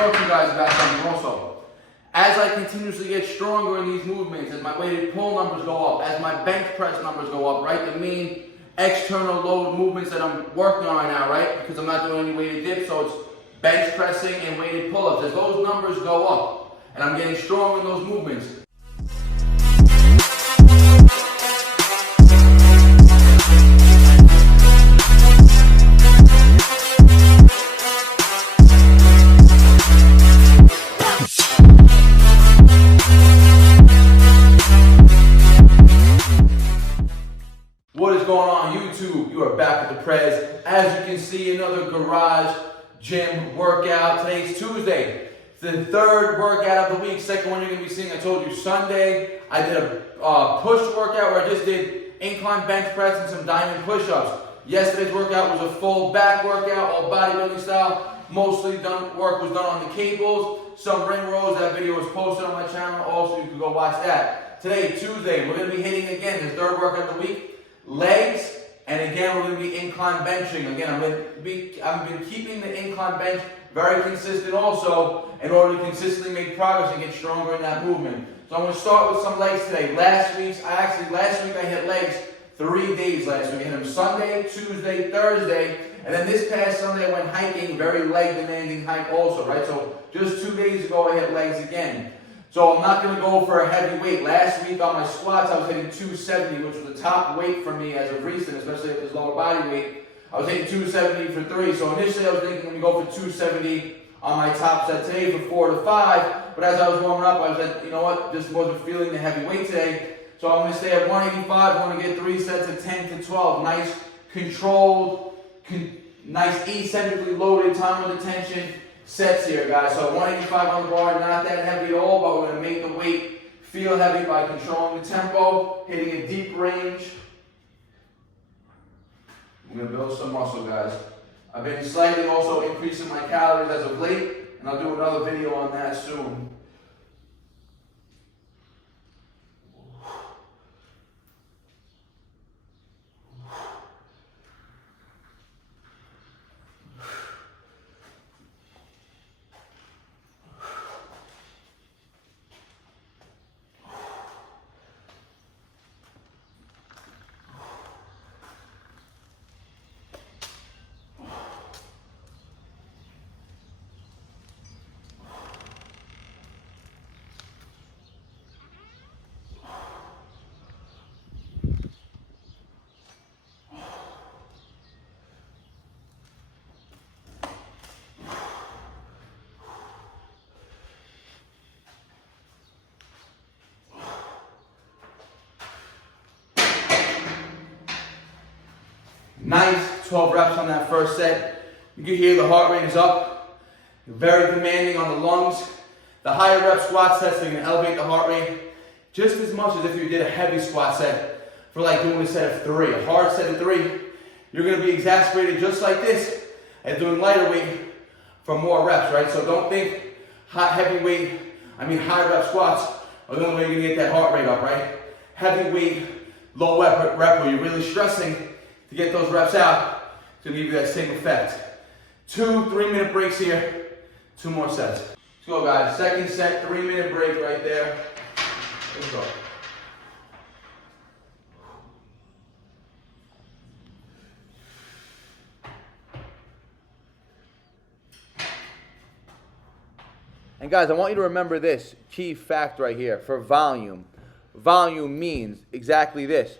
talk to you guys about something also. As I continuously get stronger in these movements, as my weighted pull numbers go up, as my bench press numbers go up, right? The main external load movements that I'm working on right now, right? Because I'm not doing any weighted dips, so it's bench pressing and weighted pull-ups. As those numbers go up, and I'm getting stronger in those movements, what is going on YouTube? You are back with the Prez. As you can see, another garage gym workout. Today's Tuesday. It's the third workout of the week. Second one you're going to be seeing. I told you Sunday I did a push workout where I just did incline bench press and some diamond push-ups. Yesterday's workout was a full back workout, all bodybuilding style. Mostly work was done on the cables. Some ring rows. That video was posted on my channel. Also, you can go watch that. Today, Tuesday, we're going to be hitting again the third workout of the week. Legs, and again we're going to be incline benching. Again, I've been keeping the incline bench very consistent also in order to consistently make progress and get stronger in that movement. So I'm going to start with some legs today. Last week I hit legs 3 days last week. I hit them Sunday, Tuesday, Thursday, and then this past Sunday I went hiking, very leg demanding hike also, right? So just 2 days ago I hit legs again. So I'm not going to go for a heavy weight. Last week on my squats, I was hitting 270, which was the top weight for me as of recent, especially at this lower body weight. I was hitting 270 for 3. So initially I was thinking I'm going to go for 270 on my top set today for 4 to 5. But as I was warming up, I was like, you know what, just wasn't feeling the heavy weight today. So I'm going to stay at 185. I want to get 3 sets of 10 to 12. Nice, controlled, nice eccentrically loaded time with attention sets here, guys. So 185 on the bar, not that heavy at all, but we're going to make the weight feel heavy by controlling the tempo, hitting a deep range. We're going to build some muscle, guys. I've been slightly also increasing my calories as of late, and I'll do another video on that soon. Nice, 12 reps on that first set. You can hear the heart rate is up. Very demanding on the lungs. The higher rep squat sets are going to elevate the heart rate just as much as if you did a heavy squat set for like doing a set of 3. A hard set of 3, you're going to be exasperated just like this as doing lighter weight for more reps, right? So don't think high rep squats are the only way you're going to get that heart rate up, right? Heavy weight, low rep where you're really stressing to get those reps out, it's going to give you that same effect. 2 3-minute breaks here, 2 more sets. Let's go, guys. Second set, 3-minute break right there. Let's go. And guys, I want you to remember this key fact right here for volume. Volume means exactly this.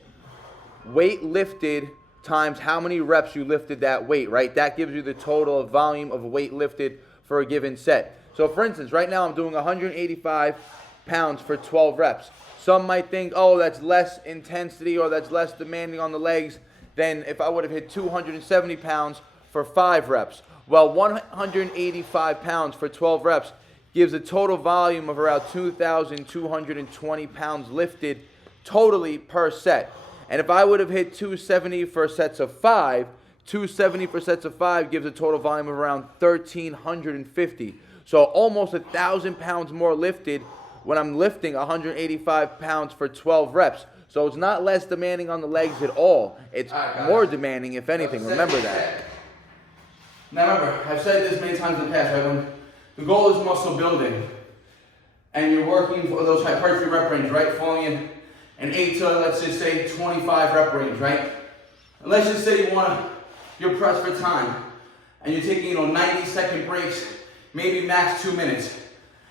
Weight lifted times how many reps you lifted that weight, right? That gives you the total volume of weight lifted for a given set. So for instance, right now I'm doing 185 pounds for 12 reps. Some might think, oh, that's less intensity or that's less demanding on the legs than if I would have hit 270 pounds for 5 reps. Well, 185 pounds for 12 reps gives a total volume of around 2,220 pounds lifted totally per set. And if I would have hit 270 for sets of 5, 270 for sets of 5 gives a total volume of around 1,350. So almost 1,000 pounds more lifted when I'm lifting 185 pounds for 12 reps. So it's not less demanding on the legs at all. It's more demanding, if anything. Remember that. Now remember, I've said this many times in the past, right? When the goal is muscle building. And you're working for those hypertrophy rep range, right? Falling in an 8 to, let's just say, 25 rep range, right? And let's just say you're pressed for time, and you're taking, 90-second breaks, maybe max 2 minutes.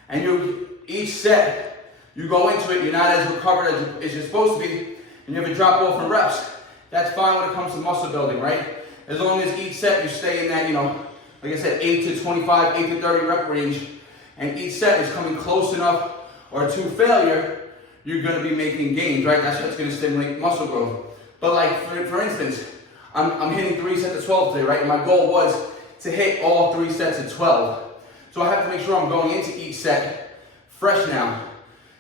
And each set, you go into it, you're not as recovered as you're supposed to be, and you have a drop off in reps. That's fine when it comes to muscle building, right? As long as each set you stay in that, like I said, 8 to 25, 8 to 30 rep range, and each set is coming close enough or to failure, you're gonna be making gains, right? That's what's gonna stimulate muscle growth. But like, for instance, I'm hitting 3 sets of 12 today, right? And my goal was to hit all 3 sets of 12. So I have to make sure I'm going into each set fresh now.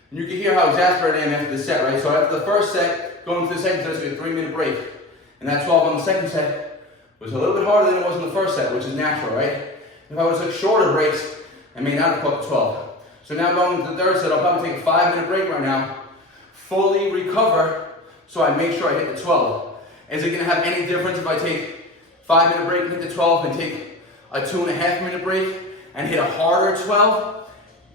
And you can hear how exasperated I am after the set, right? So after the first set, going to the second set, it's gonna be a 3-minute break. And that 12 on the second set was a little bit harder than it was in the first set, which is natural, right? If I was like shorter breaks, I may not have caught the 12. So now going to the third set, I'll probably take a 5-minute break right now, fully recover, so I make sure I hit the 12. Is it gonna have any difference if I take 5-minute break and hit the 12 and take a 2.5-minute break and hit a harder 12?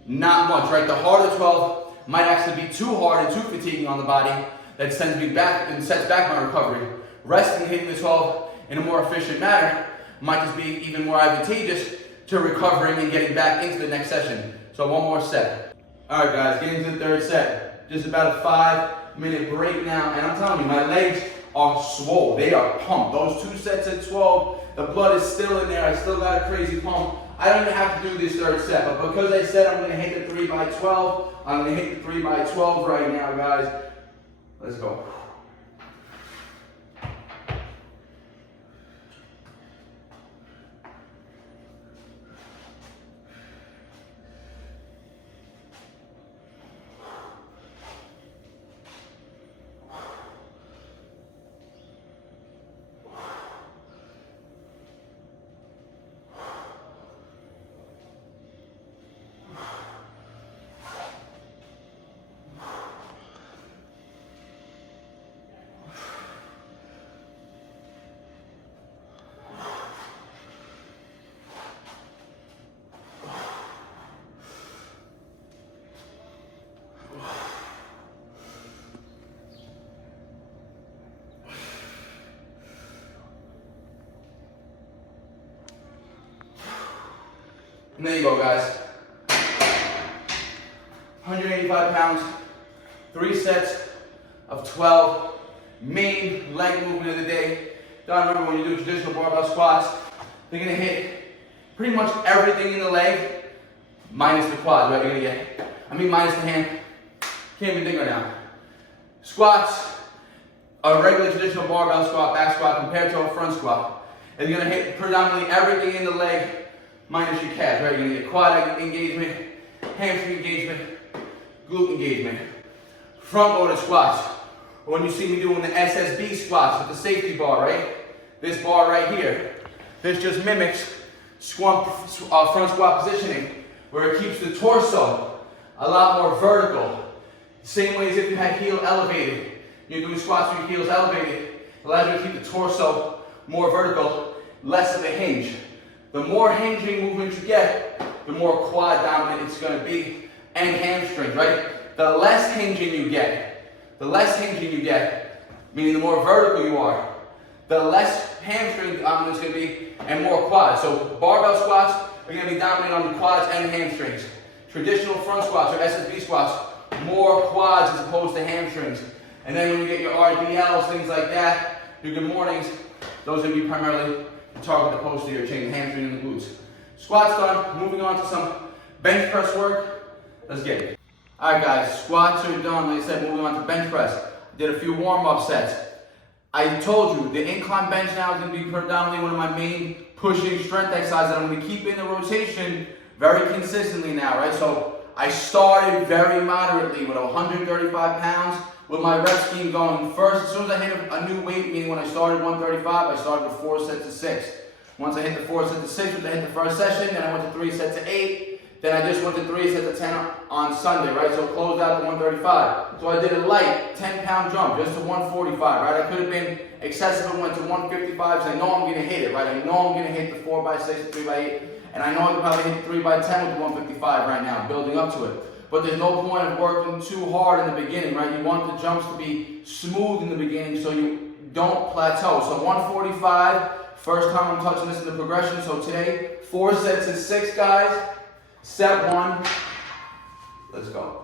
Not much, right? The harder 12 might actually be too hard and too fatiguing on the body that sends me back and sets back my recovery. Resting and hitting the 12 in a more efficient manner might just be even more advantageous to recovering and getting back into the next session. So one more set. All right, guys, getting to the third set. Just about a 5-minute break now, and I'm telling you, my legs are swole. They are pumped. Those 2 sets at 12, the blood is still in there. I still got a crazy pump. I don't even have to do this third set, but because I said I'm gonna hit the 3x12, I'm gonna hit the 3x12 right now, guys. Let's go. And there you go, guys. 185 pounds, 3 sets of 12, main leg movement of the day. Don't remember when you do traditional barbell squats, they're gonna hit pretty much everything in the leg, minus the quads, right? You're gonna get, minus the hand. Can't even think right now. Squats, a regular traditional barbell squat, back squat compared to a front squat, is gonna hit predominantly everything in the leg, minus your calves, right? You're gonna get quad engagement, hamstring engagement, glute engagement. Front loaded squats. When you see me doing the SSB squats with the safety bar, right? This bar right here. This just mimics front squat positioning, where it keeps the torso a lot more vertical. Same way as if you had heel elevated. You're doing squats with your heels elevated. It allows you to keep the torso more vertical, less of a hinge. The more hinging movement you get, the more quad dominant it's going to be, and hamstrings, right? The less hinging you get, meaning the more vertical you are, the less hamstring dominant it's going to be, and more quads. So barbell squats are going to be dominant on the quads and hamstrings. Traditional front squats or SSB squats, more quads as opposed to hamstrings. And then when you get your RDLs, things like that, your good mornings, those are going to be primarily target the posterior chain, the hamstring and the glutes. Squats done, moving on to some bench press work. Let's get it. All right, guys, squats are done. Like I said, moving on to bench press. Did a few warm-up sets. I told you, the incline bench now is going to be predominantly one of my main pushing strength exercises that I'm going to keep in the rotation very consistently now, right? So I started very moderately with 135 pounds with my rep scheme going first. As soon as I hit a new weight, meaning when I started 135, I started with 4 sets of 6. Once I hit the 4 sets of 6, which I hit the first session, then I went to 3 sets of 8. Then I just went to 3 sets of 10 on Sunday, right? So closed out to 135. So I did a light 10-pound jump just to 145, right? I could have been excessive and went to 155, so I know I'm going to hit it, right? I know I'm going to hit the 4x6, 3x8, And I know I can probably hit 3 by 10 with the 155 right now, building up to it. But there's no point of working too hard in the beginning, right? You want the jumps to be smooth in the beginning so you don't plateau. So 145, first time I'm touching this in the progression. So today, 4 sets of 6, guys. Set 1, let's go.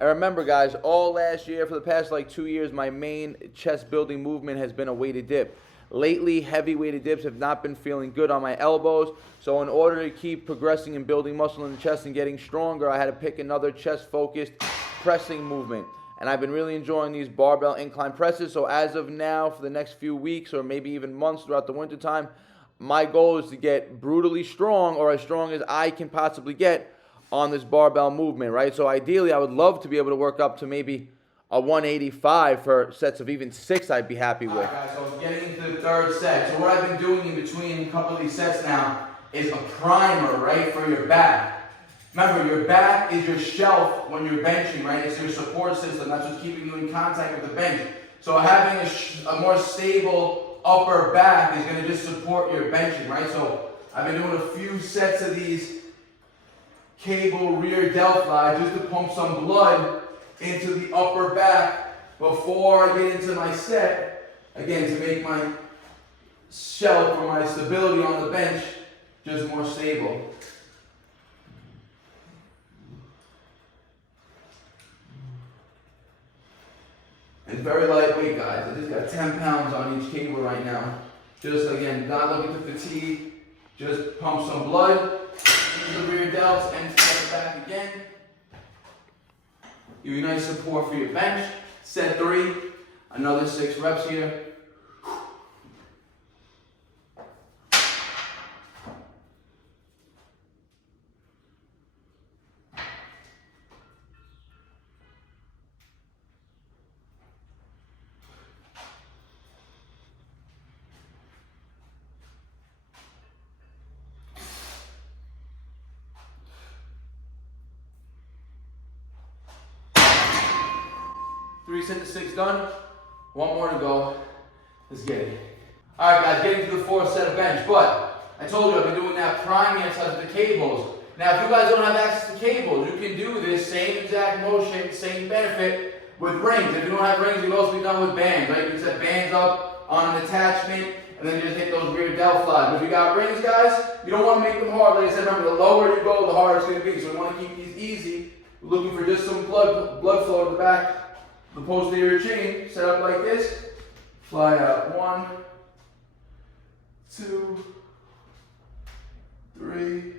I remember, guys, all last year, for the past like 2 years, my main chest building movement has been a weighted dip. Lately, heavy weighted dips have not been feeling good on my elbows. So in order to keep progressing and building muscle in the chest and getting stronger, I had to pick another chest-focused pressing movement. And I've been really enjoying these barbell incline presses. So as of now, for the next few weeks or maybe even months throughout the winter time, my goal is to get brutally strong, or as strong as I can possibly get, on this barbell movement, right? So ideally, I would love to be able to work up to maybe a 185 for sets of even 6. I'd be happy with. All right, guys, so I'm getting into the 3rd set. So what I've been doing in between a couple of these sets now is a primer, right, for your back. Remember, your back is your shelf when you're benching, right? It's your support system. That's what's keeping you in contact with the bench. So having a more stable upper back is going to just support your benching, right? So I've been doing a few sets of these cable rear delt flies just to pump some blood into the upper back before I get into my set, again, to make my shelf or my stability on the bench just more stable. It's very lightweight, guys. I just got 10 pounds on each cable right now. Just, again, not looking to fatigue, just pump some blood into the rear delts and step back again. Give you nice support for your bench. Set 3, another 6 reps here. Three sets of 6 done. 1 more to go. Let's get it. All right, guys, getting to the 4th set of bench. But I told you I've been doing that priming exercise with the cables. Now, if you guys don't have access to cables, you can do this same exact motion, same benefit with rings. If you don't have rings, it can also be done with bands, right? You can set bands up on an attachment, and then just hit those rear delt flies. But if you got rings, guys, you don't want to make them hard. Like I said, remember, the lower you go, the harder it's going to be. So we want to keep these easy. We're looking for just some blood flow to the back. The posterior chain, set up like this, fly out. 1, 2, 3.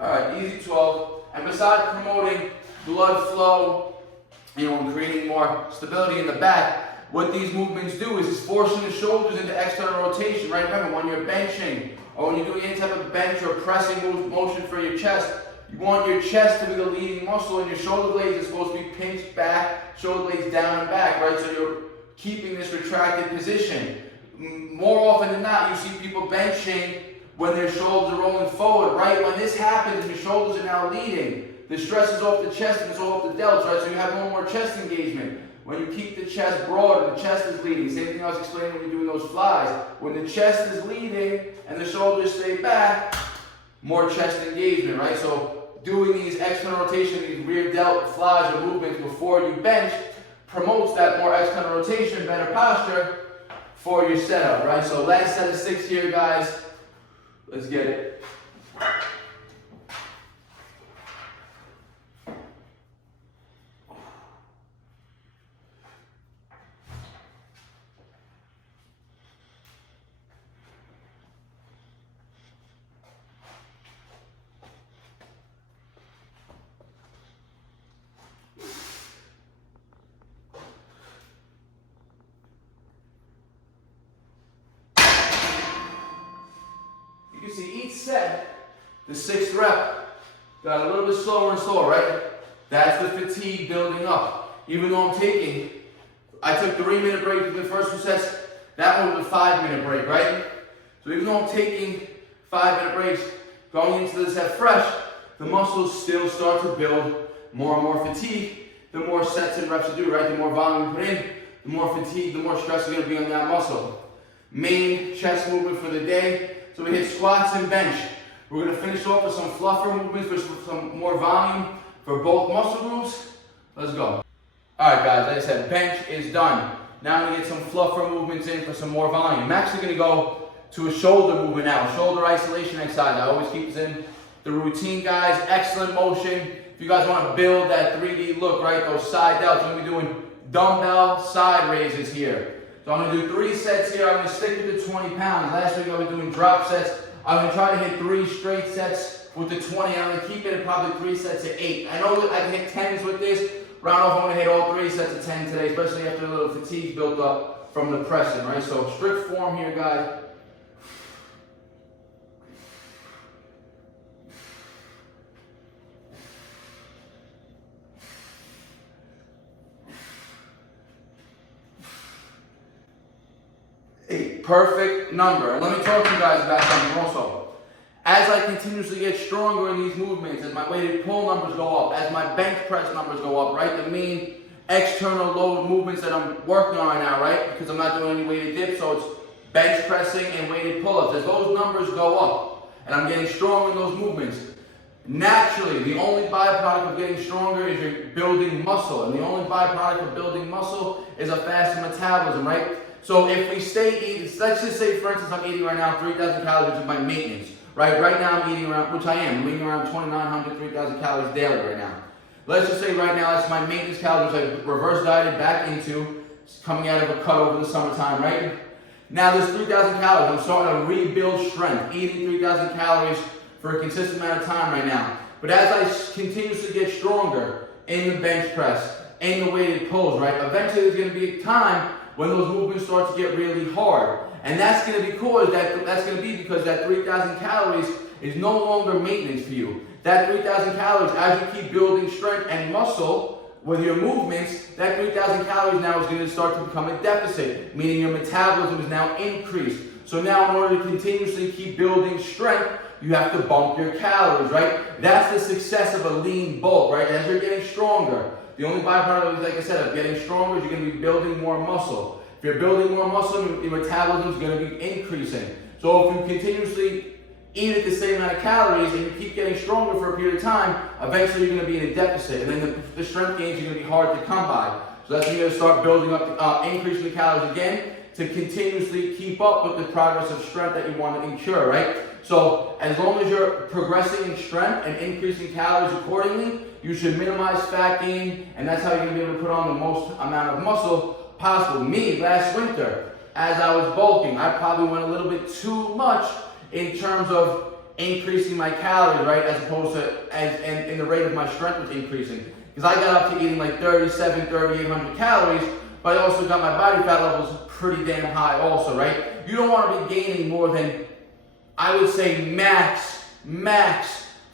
Alright, easy 12. And besides promoting blood flow, and creating more stability in the back, what these movements do is it's forcing the shoulders into external rotation, right? Remember, when you're benching, or when you're doing any type of bench or pressing motion for your chest, you want your chest to be the leading muscle, and your shoulder blades are supposed to be pinched back, shoulder blades down and back, right? So you're keeping this retracted position. More often than not, you see people benching when their shoulders are rolling forward, right? When this happens and your shoulders are now leading, the stress is off the chest and it's off the delts, right? So you have no more chest engagement. When you keep the chest broad and the chest is leading, same thing I was explaining when you're doing those flies. When the chest is leading and the shoulders stay back, more chest engagement, right? So doing these external rotation, these rear delt flies or movements before you bench promotes that more external rotation, better posture for your setup, right? So last set of 6 here, guys. Let's get it. You can see each set, the 6th rep, got a little bit slower and slower, right? That's the fatigue building up. Even though I took 3-minute break for the first 2 sets, that one was a 5-minute break, right? So even though I'm taking 5-minute breaks, going into the set fresh, the muscles still start to build more and more fatigue. The more sets and reps you do, right? The more volume you put in, the more fatigue, the more stress is going to be on that muscle. Main chest movement for the day. So we hit squats and bench. We're going to finish off with some fluffer movements for some more volume for both muscle groups. Let's go. All right, guys, like I said, bench is done. Now I'm going to get some fluffer movements in for some more volume. I'm actually going to go to a shoulder movement now, shoulder isolation exercise. I always keep this in the routine, guys. Excellent motion. If you guys want to build that 3D look, right, those side delts, I'm going to be doing dumbbell side raises here. So I'm going to do 3 sets here. I'm going to stick with the 20 pounds. Last week I was doing drop sets. I'm going to try to hit 3 straight sets with the 20. I'm going to keep it at probably 3 sets of 8. I know that I can hit 10s with this. Round off, I'm going to hit all 3 sets of 10 today, especially after a little fatigue built up from the pressing, right? So strict form here, guys. A perfect number. And let me talk to you guys about something also. As I continuously get stronger in these movements, as my weighted pull numbers go up, as my bench press numbers go up, right? The main external load movements that I'm working on right now, right? Because I'm not doing any weighted dips, so it's bench pressing and weighted pull-ups. As those numbers go up, and I'm getting stronger in those movements, naturally, the only byproduct of getting stronger is you're building muscle. And the only byproduct of building muscle is a faster metabolism, right? So if we stay eating, let's just say, for instance, I'm eating right now 3,000 calories, which is my maintenance, right? Right now I'm eating around, which I am, I'm eating around 2,900, 3,000 calories daily right now. Let's just say right now that's my maintenance calories, which I reverse dieted back into, coming out of a cut over the summertime, right? Now there's 3,000 calories. I'm starting to rebuild strength, eating 3,000 calories for a consistent amount of time right now. But as I continuously get stronger in the bench press, in the weighted pulls, right? Eventually there's going to be a time when those movements start to get really hard. And that's going to be because that 3,000 calories is no longer maintenance for you. That 3,000 calories, as you keep building strength and muscle with your movements, that 3,000 calories now is going to start to become a deficit, meaning your metabolism is now increased. So now in order to continuously keep building strength, you have to bump your calories, right? That's the success of a lean bulk, right? As you're getting stronger, the only byproduct, like I said, of getting stronger is you're going to be building more muscle. If you're building more muscle, your metabolism is going to be increasing. So if you continuously eat at the same amount of calories and you keep getting stronger for a period of time, eventually you're going to be in a deficit. And then the strength gains are going to be hard to come by. So that's when you're going to start building up, increasing the calories again to continuously keep up with the progress of strength that you want to incur, right? So as long as you're progressing in strength and increasing calories accordingly, you should minimize fat gain, and that's how you're going to be able to put on the most amount of muscle possible. Me, last winter, as I was bulking, I probably went a little bit too much in terms of increasing my calories, right, as opposed to and the rate of my strength was increasing. Because I got up to eating like 3,800 calories, but I also got my body fat levels pretty damn high also, right? You don't want to be gaining more than, I would say, max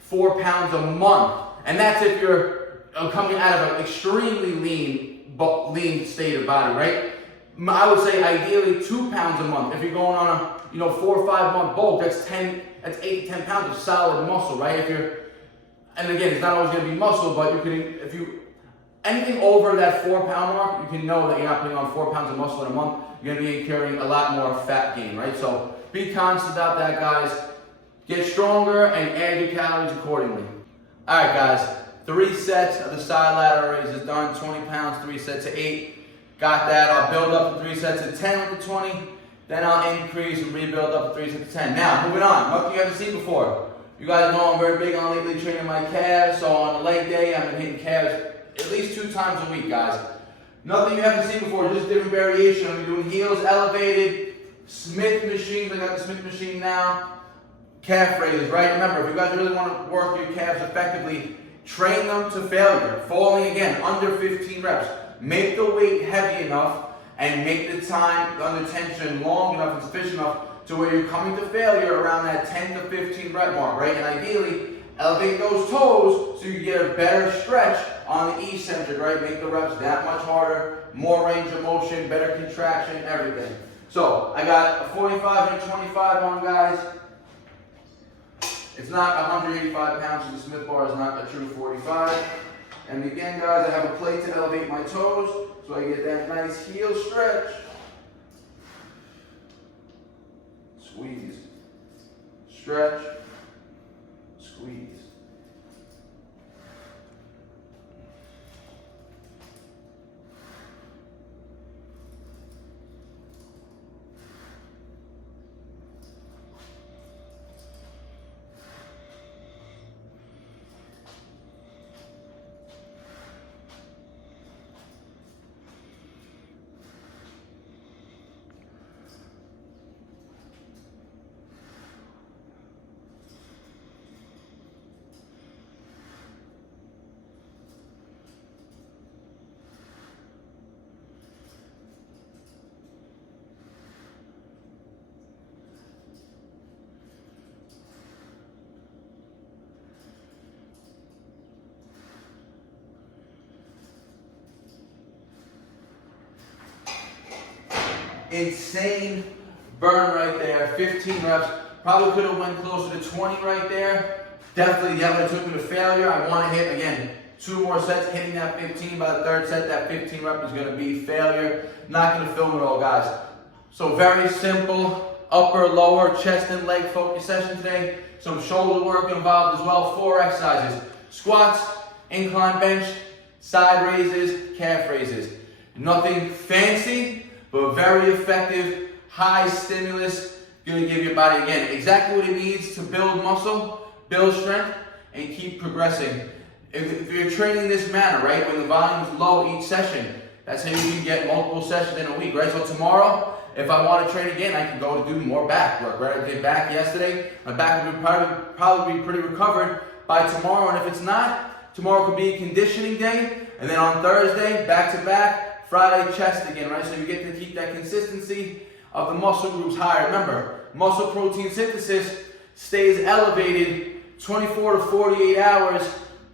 4 pounds a month. And that's if you're coming out of an extremely lean state of body, right? I would say ideally 2 pounds a month. If you're going on a 4 or 5 month bulk, that's 8 to 10 pounds of solid muscle, right? And again, it's not always going to be muscle, but anything over that 4 pound mark, you can know that you're not putting on 4 pounds of muscle in a month. You're going to be incurring a lot more fat gain, right? So be conscious about that, guys. Get stronger and add your calories accordingly. All right, guys. 3 sets of the side lateral raises done. 20 pounds, 3 sets of 8. Got that. I'll build up to 3 sets of 10 with the 20. Then I'll increase and rebuild up to 3 sets of 10. Now, moving on. Nothing you haven't seen before. You guys know I'm very big on lately training my calves. So on a leg day, I've been hitting calves at least 2 times a week, guys. Nothing you haven't seen before, just different variation. I'm doing heels elevated, Smith machines. I got the Smith machine now. Calf raises, right? Remember, if you guys really want to work your calves effectively, train them to failure. Falling again, under 15 reps. Make the weight heavy enough and make the time under tension long enough and sufficient enough to where you're coming to failure around that 10 to 15 rep mark, right? And ideally, elevate those toes so you get a better stretch on the eccentric, right? Make the reps that much harder, more range of motion, better contraction, everything. So I got a 45 and a 25 on, guys. It's not 185 pounds, so the Smith bar is not a true 45. And again, guys, I have a plate to elevate my toes, so I get that nice heel stretch. Squeeze, stretch, squeeze. Insane burn right there, 15 reps. Probably could have went closer to 20 right there. Definitely, yeah, it took me to failure. I want to hit, again, 2 more sets, hitting that 15. By the 3rd set, that 15 rep is going to be failure. Not going to film it all, guys. So very simple, upper, lower, chest and leg focus session today. Some shoulder work involved as well. 4 exercises: squats, incline bench, side raises, calf raises. Nothing fancy, but very effective, high stimulus, gonna give your body, again, exactly what it needs to build muscle, build strength, and keep progressing. If you're training this manner, right, when the volume is low each session, that's how you can get multiple sessions in a week, right? So tomorrow, if I want to train again, I can go to do more back work, right? I did back yesterday, my back would probably be pretty recovered by tomorrow, and if it's not, tomorrow could be a conditioning day, and then on Thursday, back to back, Friday, chest again, right? So you get to keep that consistency of the muscle groups higher. Remember, muscle protein synthesis stays elevated 24 to 48 hours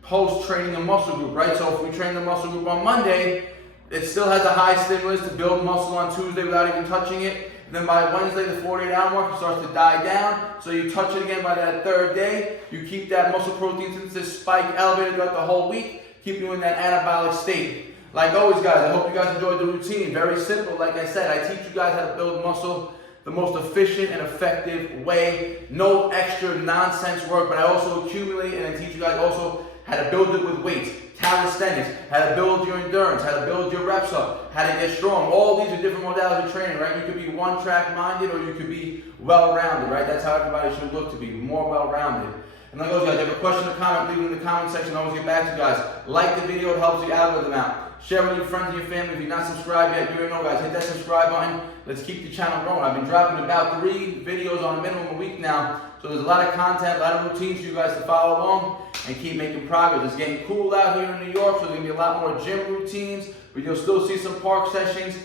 post-training a muscle group, right? So if we train the muscle group on Monday, it still has a high stimulus to build muscle on Tuesday without even touching it. And then by Wednesday, the 48-hour mark starts to die down. So you touch it again by that 3rd day. You keep that muscle protein synthesis spike elevated throughout the whole week, keep you in that anabolic state. Like always, guys, I hope you guys enjoyed the routine. Very simple. Like I said, I teach you guys how to build muscle the most efficient and effective way. No extra nonsense work, but I also accumulate and I teach you guys also how to build it with weights, calisthenics, how to build your endurance, how to build your reps up, how to get strong. All these are different modalities of training, right? You could be one-track minded or you could be well-rounded, right? That's how everybody should look, to be more well-rounded. And like always, guys, if you have a question or comment, leave it in the comment section. I'll always get back to you guys. Like the video, it helps the algorithm out. Share with your friends and your family. If you're not subscribed yet, you already know, guys, hit that subscribe button. Let's keep the channel growing. I've been dropping about 3 videos on a minimum a week now. So there's a lot of content, a lot of routines for you guys to follow along and keep making progress. It's getting cool out here in New York, so there's going to be a lot more gym routines, but you'll still see some park sessions.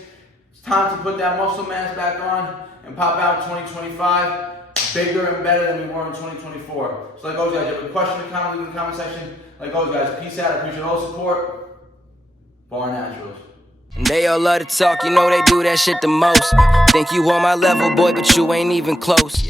It's time to put that muscle mass back on and pop out in 2025. Bigger and better than we were in 2024. So like always, guys, if you have a question or comment, leave in the comment section. Like always, guys, peace out. I appreciate all the support. BARNATURALS. They all love to talk, you know they do that shit the most. Think you on my level, boy, but you ain't even close.